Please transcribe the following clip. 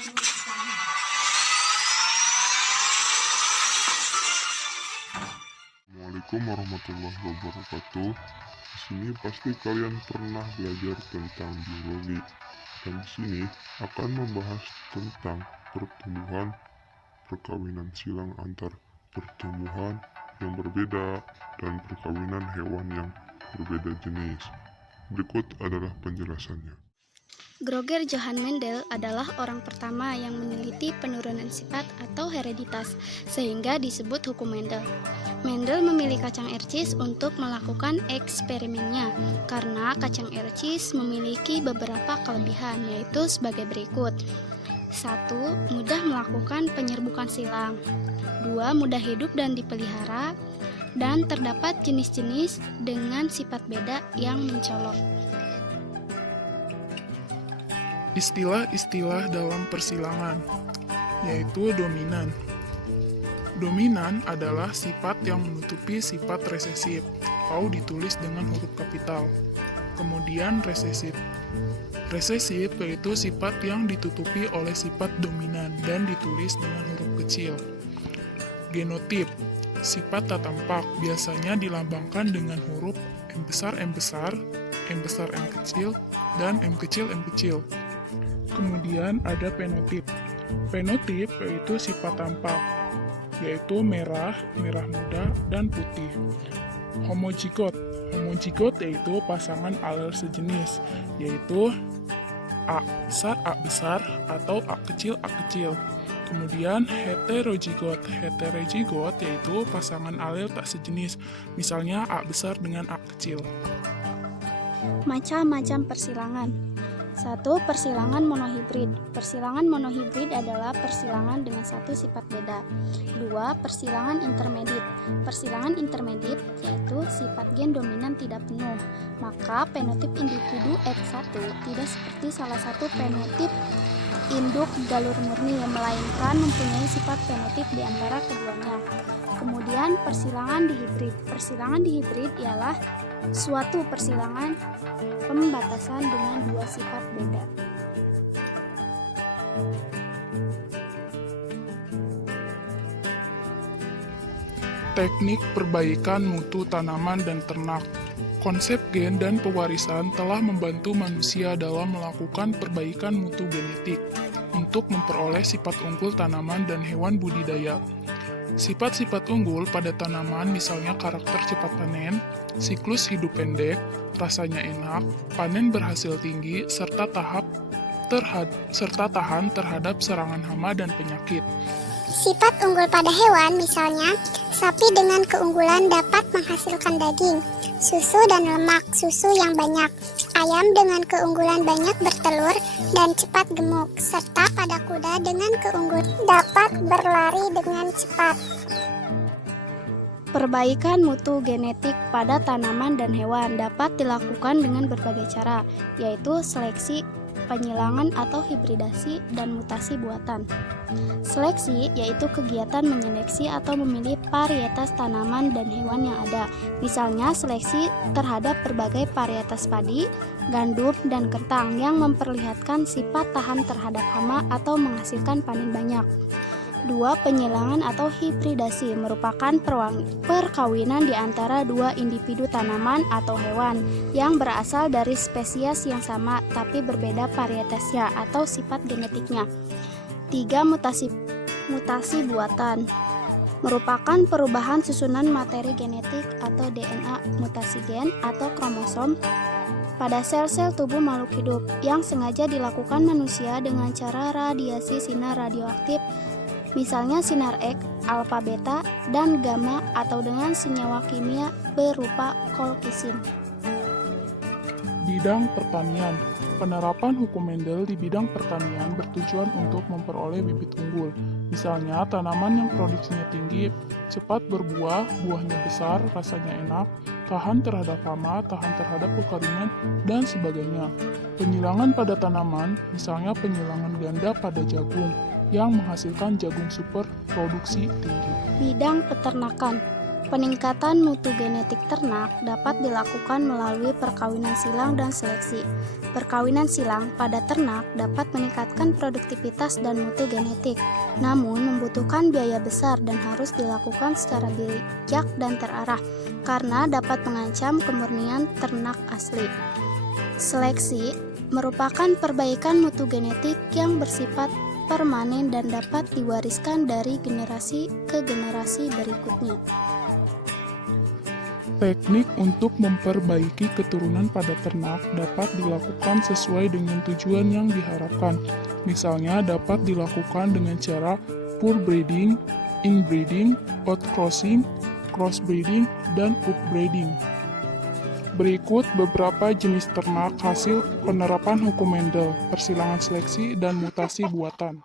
Assalamualaikum warahmatullahi wabarakatuh. Di sini pasti kalian pernah belajar tentang biologi. Dan di sini akan membahas tentang pertumbuhan, perkawinan silang antar pertumbuhan yang berbeda dan perkawinan hewan yang berbeda jenis. Berikut adalah penjelasannya. Gregor Johann Mendel adalah orang pertama yang meneliti penurunan sifat atau hereditas, sehingga disebut hukum Mendel. Mendel memilih kacang ercis untuk melakukan eksperimennya, karena kacang ercis memiliki beberapa kelebihan, yaitu sebagai berikut. 1. Mudah melakukan penyerbukan silang. 2. Mudah hidup dan dipelihara, dan terdapat jenis-jenis dengan sifat beda yang mencolok. Istilah-istilah dalam persilangan, yaitu dominan. Dominan adalah sifat yang menutupi sifat resesif, atau ditulis dengan huruf kapital. Kemudian resesif. Resesif yaitu sifat yang ditutupi oleh sifat dominan dan ditulis dengan huruf kecil. Genotip, sifat tak tampak, biasanya dilambangkan dengan huruf M besar, M besar, M besar, M kecil, dan M kecil, M kecil. Kemudian ada fenotip. Fenotip yaitu sifat tampak, yaitu merah, merah muda, dan putih. Homozigot. Homozigot yaitu pasangan alel sejenis, yaitu A besar, atau A kecil, A kecil. Kemudian heterozigot. Heterozigot yaitu pasangan alel tak sejenis, misalnya A besar dengan A kecil. Macam-macam persilangan. 1. Persilangan monohibrid. Persilangan monohibrid adalah persilangan dengan satu sifat beda. 2. Persilangan intermedit. Persilangan intermedit yaitu sifat gen dominan tidak penuh. Maka fenotip individu X1 tidak seperti salah satu fenotip induk galur murni, melainkan mempunyai sifat fenotip di antara keduanya. Kemudian persilangan dihibrid. Persilangan dihibrid ialah suatu persilangan pembatasan dengan dua sifat beda. Teknik perbaikan mutu tanaman dan ternak. Konsep gen dan pewarisan telah membantu manusia dalam melakukan perbaikan mutu genetik untuk memperoleh sifat unggul tanaman dan hewan budidaya. Sifat-sifat unggul pada tanaman misalnya karakter cepat panen, siklus hidup pendek, rasanya enak, panen berhasil tinggi, serta tahan terhadap serangan hama dan penyakit. Sifat unggul pada hewan misalnya, sapi dengan keunggulan dapat menghasilkan daging, susu dan lemak, susu yang banyak. Ayam dengan keunggulan banyak bertelur dan cepat gemuk, serta pada kuda dengan keunggulan dapat berlari dengan cepat. Perbaikan mutu genetik pada tanaman dan hewan dapat dilakukan dengan berbagai cara, yaitu seleksi, penyilangan atau hibridasi, dan mutasi buatan. Seleksi yaitu kegiatan menyeleksi atau memilih varietas tanaman dan hewan yang ada. Misalnya seleksi terhadap berbagai varietas padi, gandum, dan kentang yang memperlihatkan sifat tahan terhadap hama atau menghasilkan panen banyak. 2. Penyilangan atau hibridasi merupakan perkawinan di antara dua individu tanaman atau hewan yang berasal dari spesies yang sama tapi berbeda varietasnya atau sifat genetiknya. 3. Mutasi buatan merupakan perubahan susunan materi genetik atau DNA, mutasi gen atau kromosom pada sel-sel tubuh makhluk hidup yang sengaja dilakukan manusia dengan cara radiasi sinar radioaktif, misalnya sinar X, alfa, beta, dan gamma, atau dengan senyawa kimia berupa kolkisin. Bidang pertanian. Penerapan hukum Mendel di bidang pertanian bertujuan untuk memperoleh bibit unggul. Misalnya, tanaman yang produksinya tinggi, cepat berbuah, buahnya besar, rasanya enak, tahan terhadap hama, tahan terhadap kekeringan, dan sebagainya. Penyilangan pada tanaman, misalnya penyilangan ganda pada jagung, yang menghasilkan jagung super produksi tinggi. Bidang peternakan. Peningkatan mutu genetik ternak dapat dilakukan melalui perkawinan silang dan seleksi. Perkawinan silang pada ternak dapat meningkatkan produktivitas dan mutu genetik, namun membutuhkan biaya besar dan harus dilakukan secara bijak dan terarah, karena dapat mengancam kemurnian ternak asli. Seleksi merupakan perbaikan mutu genetik yang bersifat permanen dan dapat diwariskan dari generasi ke generasi berikutnya. Teknik untuk memperbaiki keturunan pada ternak dapat dilakukan sesuai dengan tujuan yang diharapkan. Misalnya dapat dilakukan dengan cara pure breeding, inbreeding, outcrossing, crossbreeding, dan upbreeding. Berikut beberapa jenis ternak hasil penerapan hukum Mendel, persilangan seleksi, dan mutasi buatan.